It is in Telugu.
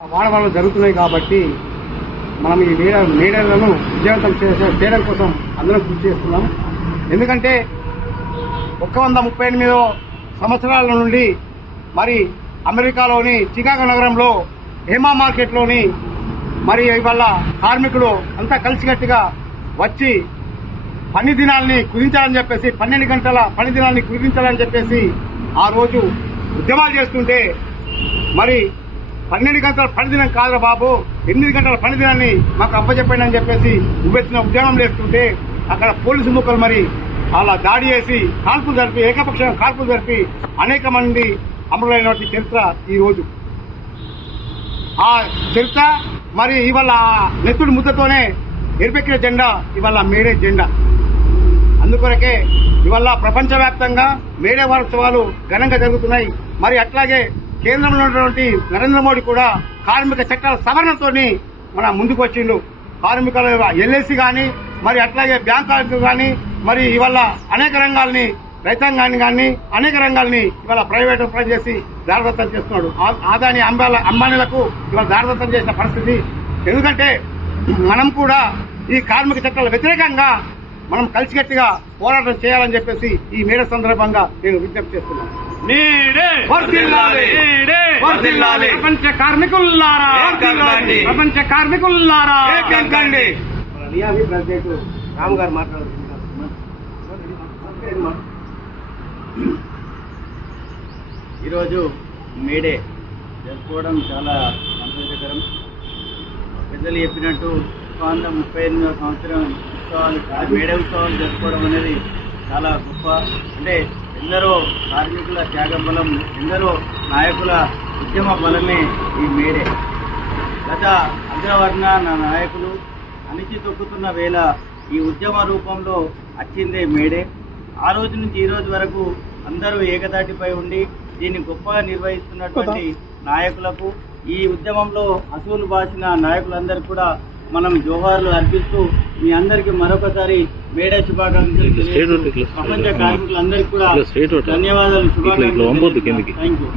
వాడవాళ్ళు జరుగుతున్నాయి కాబట్టి మనం ఈ మేడలను విజయవంతం చేయడం కోసం అందరం కృషి చేస్తున్నాం. ఎందుకంటే 138 సంవత్సరాల నుండి మరి అమెరికాలోని చికాగో నగరంలో హేమా మార్కెట్లోని మరి ఇవాళ కార్మికులు అంతా కలిసికట్టుగా వచ్చి పని దినాల్ని కుదించాలని చెప్పేసి 12 గంటల పని దినాల్ని కుదించాలని చెప్పేసి ఆ రోజు ఉద్యమాలు చేస్తుంటే మరి 12 గంటల పని దినం కాదురా బాబు, 8 గంటల పని దినాన్ని మాకు అప్పచెప్పండి అని చెప్పేసి ఉవ్వెత్తిన ఉద్యమం చేస్తుంటే అక్కడ పోలీసు ముక్కలు మరి అలా దాడి చేసి కాల్పులు జరిపి ఏకపక్షంగా కాల్పులు జరిపి అనేక మంది అమరులైనటువంటి చరిత్ర ఈ రోజు. ఆ చరిత్ర మరి ఇవాళ నెత్తుడి ముద్దతోనే ఎరిపెక్కిన జెండా ఇవాళ మేడే జెండా. అందుకొరకే ఇవాళ ప్రపంచవ్యాప్తంగా మేడే వారోత్సవాలు ఘనంగా జరుగుతున్నాయి. మరి అట్లాగే కేంద్రంలో ఉన్నటువంటి నరేంద్ర మోడీ కూడా కార్మిక చట్టాల సవరణతోని మన ముందుకు వచ్చిండు. కార్మికుల ఎల్ఐసి కానీ మరి అట్లాగే బ్యాంకు కానీ మరి ఇవాళ అనేక రంగాల్ని రైతాంగాన్ని కానీ అనేక రంగాల్ని ఇవాళ ప్రైవేట్ పని చేసి దారదత్తం చేస్తున్నాడు. ఆదాని అంబానీలకు ఇవాళ దారదత్తం చేసిన పరిస్థితి. ఎందుకంటే మనం కూడా ఈ కార్మిక చట్టాల వ్యతిరేకంగా మనం కలిసికట్టుగా పోరాటం చేయాలని చెప్పేసి ఈ మేడ సందర్భంగా నేను విజ్ఞప్తి చేస్తున్నాను. ప్రపంచ కార్మికులారా, ప్రపంచ కార్మికులారా ప్రెసిడెంట్ రామ్ గారు మాట్లాడుతున్నారు. ఈరోజు మేడే జరుపుకోవడం చాలా సంతోషకరం. పెద్దలు చెప్పినట్టు 138వ సంవత్సరం ఉత్సవాలు మేడే ఉత్సవాలు జరుపుకోవడం అనేది చాలా గొప్ప. అంటే ఎందరో కార్మికుల త్యాగ బలం, ఎందరో నాయకుల ఉద్యమ బలమే ఈ మేడే. గత అగ్రవర్ణ నాయకులు అణిచి తొక్కుతున్న వేళ ఈ ఉద్యమ రూపంలో వచ్చిందే మేడే. ఆ రోజు నుంచి ఈ రోజు వరకు అందరూ ఏకతాటిపై ఉండి దీన్ని గొప్పగా నిర్వహిస్తున్నటువంటి నాయకులకు, ఈ ఉద్యమంలో అసూలు బాసిన నాయకులందరికీ కూడా మనం జోహార్లు అర్పిస్తూ మీ అందరికీ మరొకసారి మేడే శుభాకాంక్షలు. ప్రపంచ కార్మికులందరికీ కూడా ధన్యవాదాలు, శుభాకాంక్షలు. Thank you.